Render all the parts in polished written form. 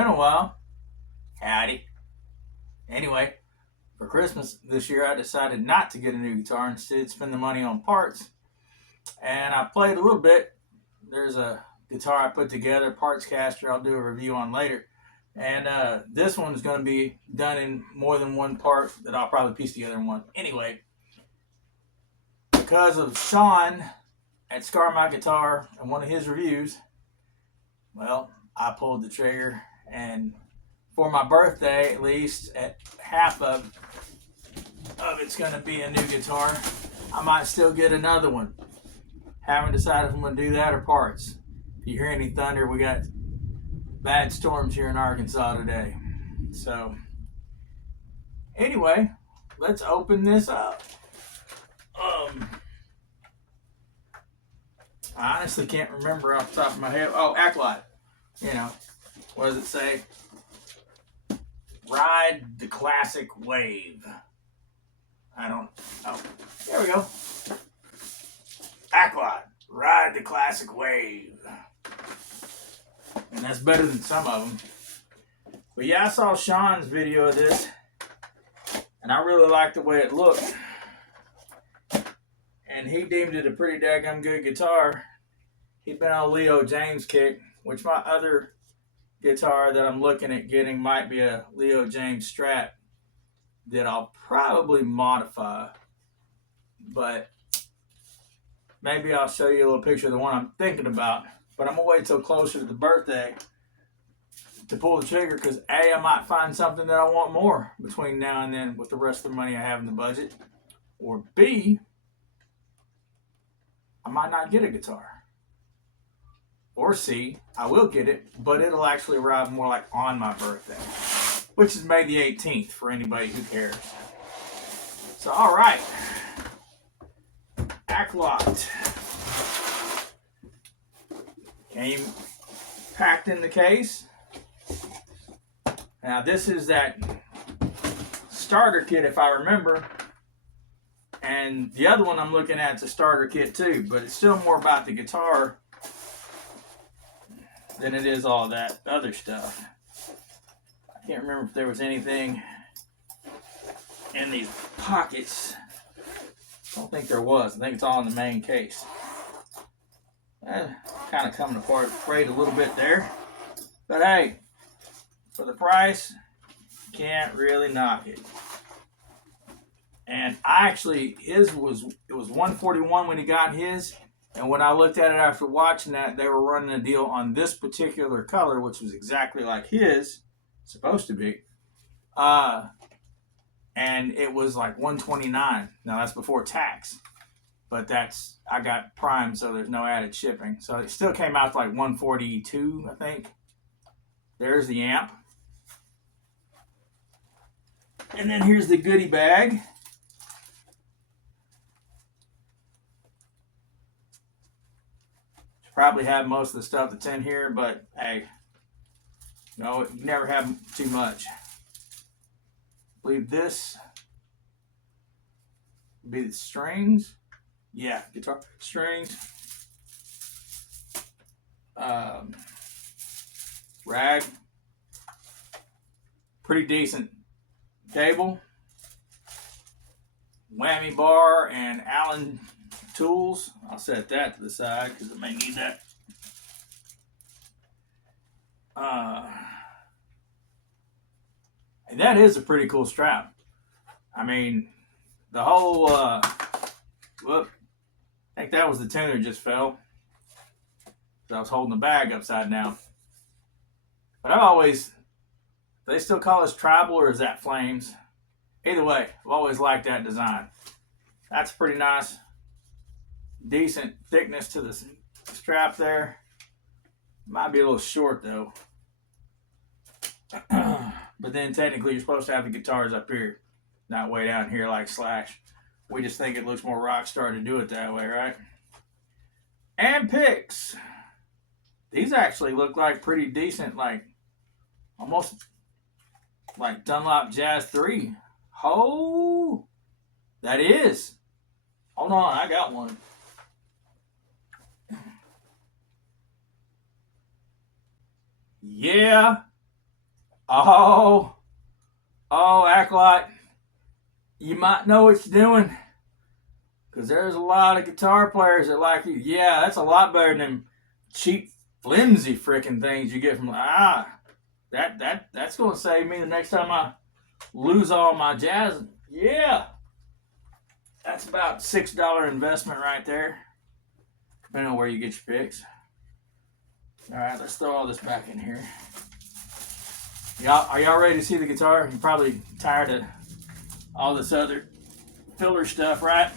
been a while. Howdy. Anyway, for Christmas this year, I decided not to get a new guitar. Instead, spend the money on parts. And I played a little bit. There's a guitar I put together, parts caster. I'll do a review on later. And this one's going to be done in more than one part that I'll probably piece together in one. Anyway, because of Sean at Scar My Guitar and one of his reviews, well, I pulled the trigger, and for my birthday, at least, at half of it's going to be a new guitar. I might still get another one. Haven't decided if I'm going to do that or parts. If you hear any thunder, we got bad storms here in Arkansas today. So, anyway, let's open this up. I honestly can't remember off the top of my head. Oh, Aklot. You know, what does it say? Ride the classic wave. Oh, there we go. Aklot, ride the classic wave. And that's better than some of them. But yeah, I saw Sean's video of this, and I really liked the way it looked. And he deemed it a pretty daggum good guitar. He'd been on a Leo James kick, which my other guitar that I'm looking at getting might be a Leo James Strat that I'll probably modify. But maybe I'll show you a little picture of the one I'm thinking about. But I'm going to wait till closer to the birthday to pull the trigger, because A, I might find something that I want more between now and then with the rest of the money I have in the budget. Or B, I might not get a guitar. Or C, I will get it, but it'll actually arrive more like on my birthday, which is May the 18th for anybody who cares. So, all right. Aklot. Came packed in the case. Now, this is that starter kit, if I remember. And the other one I'm looking at is a starter kit too, but it's still more about the guitar than it is all that other stuff. I can't remember if there was anything in these pockets. I don't think there was. I think it's all in the main case. Kind of coming apart, afraid a little bit there. But hey, for the price, can't really knock it. And it was $141 when he got his. And when I looked at it after watching that, they were running a deal on this particular color, which was exactly like his, supposed to be. And it was like $129. Now that's before tax. But I got Prime, so there's no added shipping. So it still came out to like $142, I think. There's the amp. And then here's the goodie bag. Probably have most of the stuff that's in here, but hey, you never have too much. I believe this would be the strings. Yeah, guitar strings. Rag. Pretty decent cable. Whammy bar and Allen tools. I'll set that to the side because I may need that. And that is a pretty cool strap. I mean, the whole whoop, I think that was the tuner just fell. I was holding the bag upside down. But they still call this tribal, or is that flames? Either way, I've always liked that design. That's pretty nice. Decent thickness to the strap there. Might be a little short though. But then technically you're supposed to have the guitars up here, not way down here like Slash. We just think it looks more rock star to do it that way, right? And picks. These actually look like pretty decent, like almost like Dunlop Jazz 3. Oh, that is. Hold on, I got one. Yeah, Oh, Aklot, you might know what you're doing. Because there's a lot of guitar players that like you. Yeah, that's a lot better than cheap, flimsy freaking things you get from that's gonna save me the next time I lose all my jazz. Yeah, that's about $6 investment right there. Depending on where you get your picks. All right, let's throw all this back in here. Are y'all ready to see the guitar? You're probably tired of all this other filler stuff, right?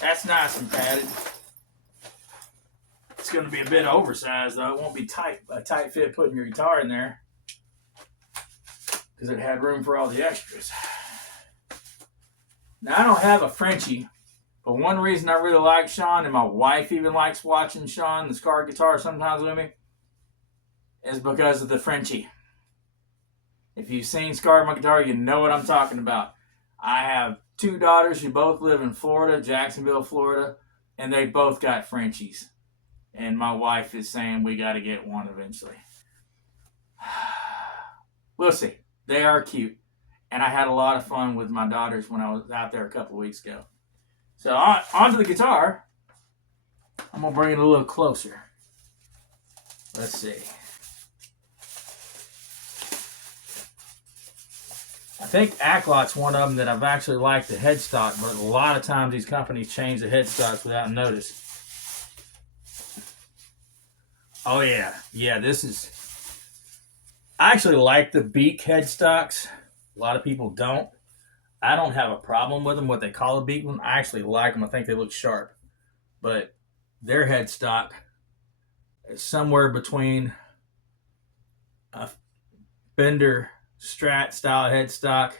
That's nice and padded. It's going to be a bit oversized though. It won't be a tight fit putting your guitar in there because it had room for all the extras. Now I don't have a Frenchie, but one reason I really like Sean, and my wife even likes watching Sean, the Scar guitar sometimes with me, is because of the Frenchie. If you've seen Scar my guitar, you know what I'm talking about. I have 2 daughters who both live in Florida, Jacksonville, Florida, and they both got Frenchies. And my wife is saying we got to get one eventually. We'll see. They are cute. And I had a lot of fun with my daughters when I was out there a couple of weeks ago. So onto the guitar. I'm going to bring it a little closer. Let's see. I think Aklot's one of them that I've actually liked the headstock, but a lot of times these companies change the headstocks without notice. Oh yeah, this is... I actually like the beak headstocks. A lot of people don't. I don't have a problem with them, what they call a beak one. I actually like them. I think they look sharp. But their headstock is somewhere between a Fender Strat style headstock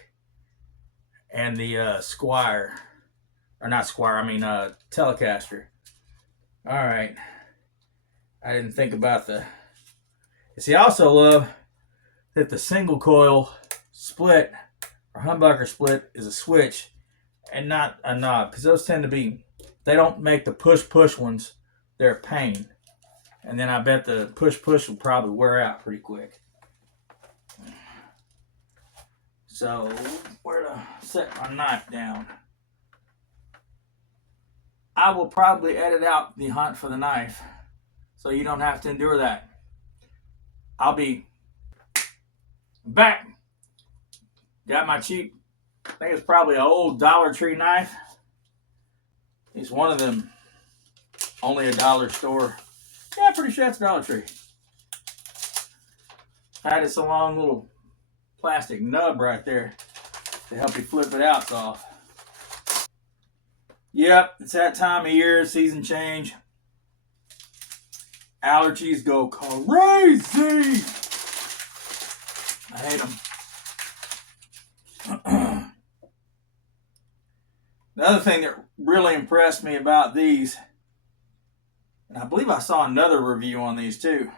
and the Squire. Or not Squire, I mean Telecaster. Alright. I didn't think about the... See, I also love that the single coil split or humbucker split is a switch and not a knob, because those tend to be, they don't make the push ones, they're a pain. And then I bet the push will probably wear out pretty quick. So where to set my knife down? I will probably edit out the hunt for the knife so you don't have to endure that. I'll be back. Got my cheap, I think it's probably an old Dollar Tree knife. It's one of them, only a dollar store. Yeah, pretty sure it's Dollar Tree. Had this long little plastic nub right there to help you flip it out off. Yep, it's that time of year, season change. Allergies go crazy. I hate them. The other thing that really impressed me about these, and I believe I saw another review on these too.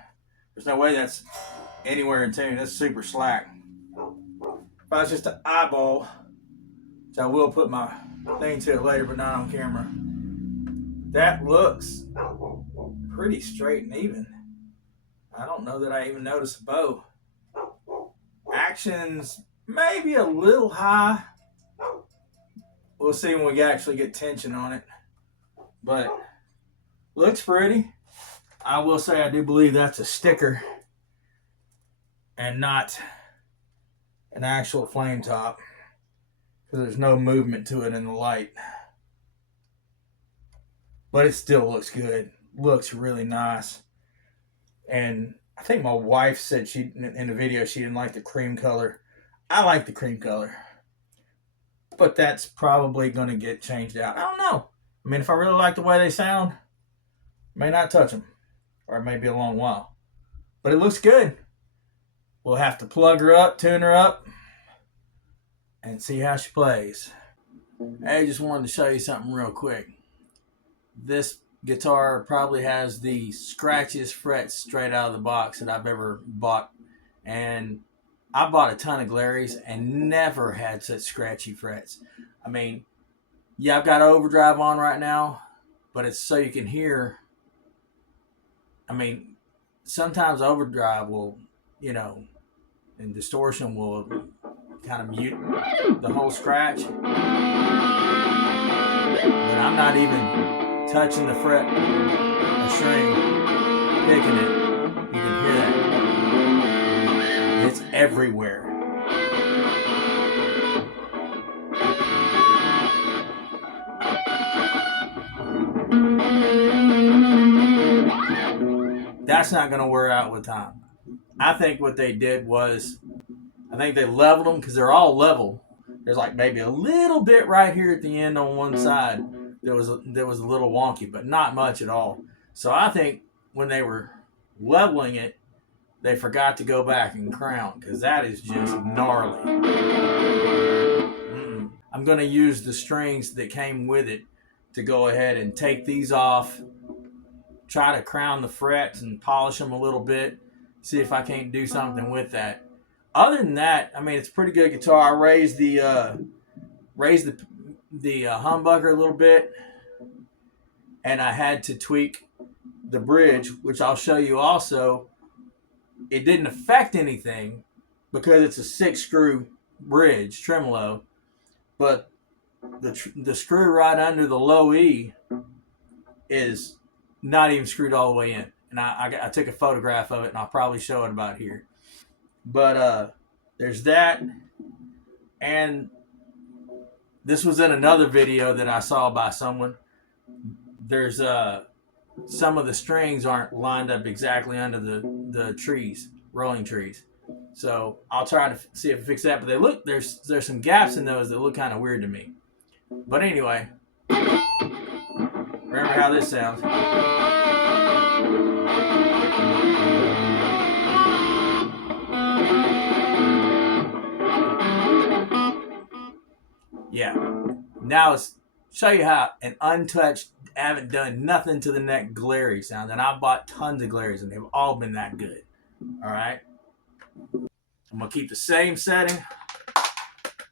There's no way that's anywhere in tune. That's super slack. If I was just an eyeball, which I will put my thing to it later, but not on camera, that looks pretty straight and even. I don't know that I even noticed a bow. Action's maybe a little high. We'll see when we actually get tension on it. But looks pretty. I will say I do believe that's a sticker and not an actual flame top, because there's no movement to it in the light. But it still looks good. Looks really nice. And I think my wife said she, in the video, she didn't like the cream color. I like the cream color. But that's probably going to get changed out. I don't know. I mean, if I really like the way they sound, I may not touch them. Or it may be a long while. But it looks good. We'll have to plug her up, tune her up, and see how she plays. I just wanted to show you something real quick. This guitar probably has the scratchiest frets straight out of the box that I've ever bought. And I bought a ton of Glaries and never had such scratchy frets. I mean, yeah, I've got overdrive on right now, but it's so you can hear. I mean, sometimes overdrive will, you know, and distortion will kind of mute the whole scratch. But I'm not even touching the fret or string, picking it. You can hear that. It's everywhere. That's not going to wear out with time. I think what they did was, I think they leveled them because they're all level. There's like maybe a little bit right here at the end on one side that was a little wonky, but not much at all. So I think when they were leveling it, they forgot to go back and crown because that is just gnarly. I'm going to use the strings that came with it to go ahead and take these off, try to crown the frets and polish them a little bit, see if I can't do something with that. Other than that, I mean, it's a pretty good guitar. I raised the humbucker a little bit, and I had to tweak the bridge, which I'll show you also. It didn't affect anything because it's a 6-screw bridge tremolo, but the screw right under the low E is not even screwed all the way in. And I took a photograph of it, and I'll probably show it about here. But there's that. And this was in another video that I saw by someone. There's some of the strings aren't lined up exactly under the trees, rolling trees. So I'll try to see if I fix that. But they look, there's some gaps in those that look kind of weird to me. But anyway, remember how this sounds. Yeah. Now let's show you how an untouched, haven't done nothing to the neck glary sound. And I've bought tons of glaries and they've all been that good. All right. I'm going to keep the same setting.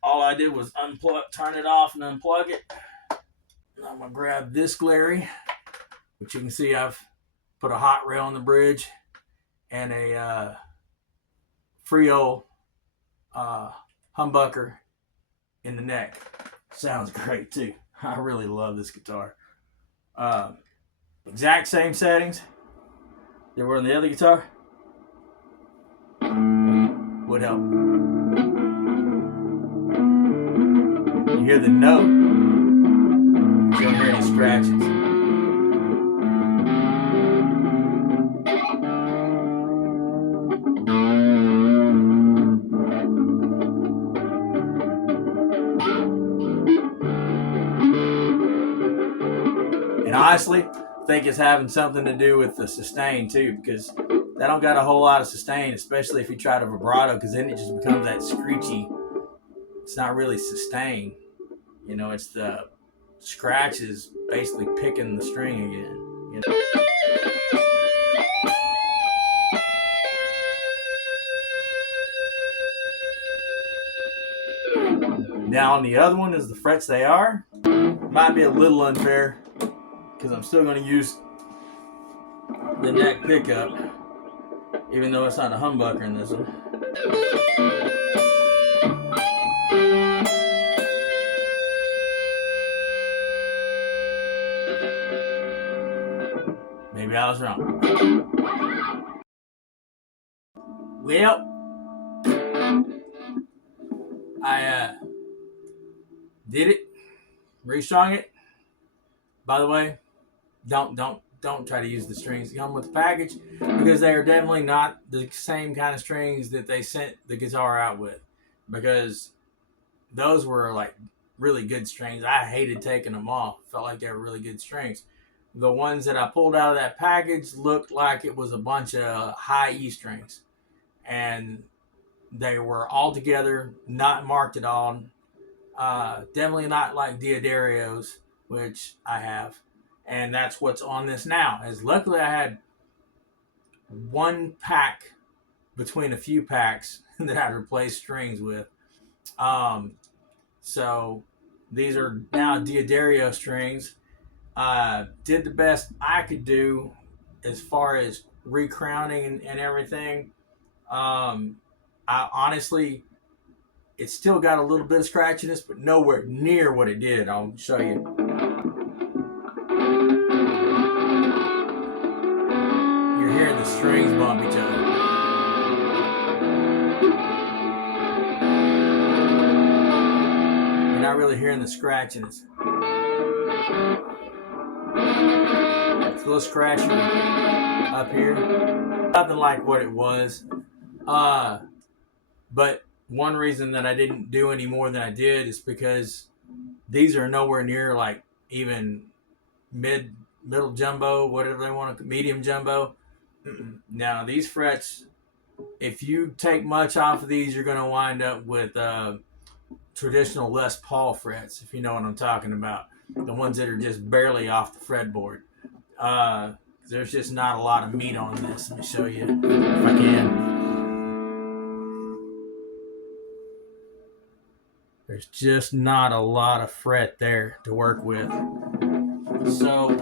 All I did was turn it off and unplug it. And I'm going to grab this glary, which you can see I've put a hot rail on the bridge and a Frio humbucker in the neck. Sounds great too. I really love this guitar. Exact same settings that were on the other guitar would help. You hear the note, you don't hear any scratches. And honestly, I think it's having something to do with the sustain too, because that don't got a whole lot of sustain, especially if you try to vibrato, because then it just becomes that screechy. It's not really sustain. You know, it's the scratches basically picking the string again. You know? Now on the other one, as the frets they are, might be a little unfair because I'm still going to use the neck pickup, even though it's not a humbucker in this one. Maybe I was wrong. Well, I did it, restrung it. By the way, don't try to use the strings that come with the package, because they are definitely not the same kind of strings that they sent the guitar out with, because those were like really good strings. I hated taking them off. Felt like they were really good strings. The ones that I pulled out of that package looked like it was a bunch of high E strings, and they were all together, not marked at all. Definitely not like Diodarios, which I have, and that's what's on this now. As luckily I had one pack between a few packs that I'd replaced strings with. So these are now Diodario strings. Did the best I could do as far as recrowning and everything. I honestly, it's still got a little bit of scratchiness, but nowhere near what it did. I'll show you. You're hearing the strings bump each other. You're not really hearing the scratchiness. It's a little scratchy up here. Nothing like what it was. But one reason that I didn't do any more than I did is because these are nowhere near like even middle jumbo, whatever they want to, medium jumbo. Now these frets, if you take much off of these, you're going to wind up with traditional Les Paul frets, if you know what I'm talking about. The ones that are just barely off the fretboard. There's just not a lot of meat on this. Let me show you if I can. There's just not a lot of fret there to work with. So,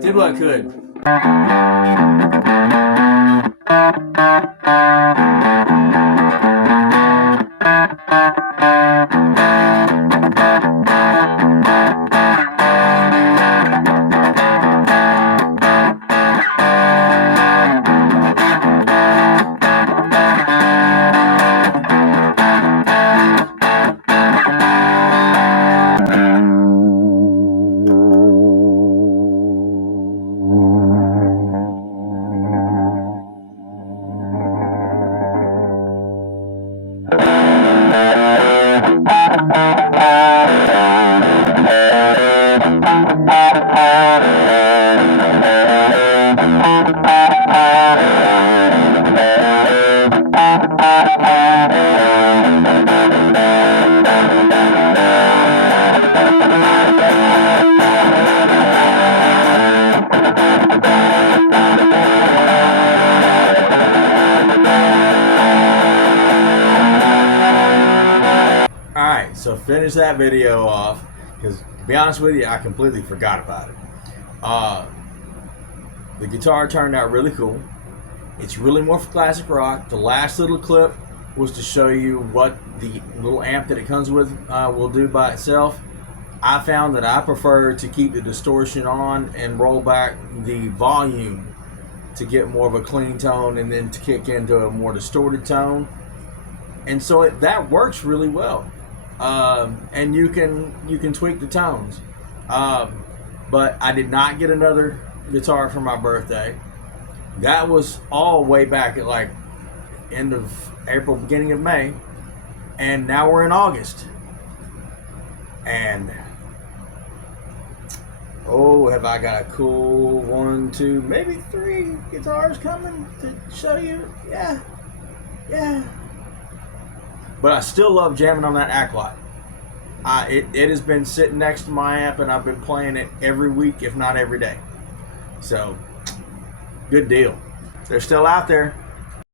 did what I could. Alright, so finish that video off, because to be honest with you, I completely forgot about it. The guitar turned out really cool. It's really more for classic rock. The last little clip was to show you what the little amp that it comes with will do by itself. I found that I prefer to keep the distortion on and roll back the volume to get more of a clean tone, and then to kick into a more distorted tone. And so that works really well. And you can tweak the tones. But I did not get another guitar for my birthday. That was all way back at like end of April, beginning of May, and now we're in August. And oh, have I got a cool 1, 2, maybe 3 guitars coming to show you? Yeah. But I still love jamming on that Aklot. It has been sitting next to my amp, and I've been playing it every week, if not every day. So, good deal. They're still out there.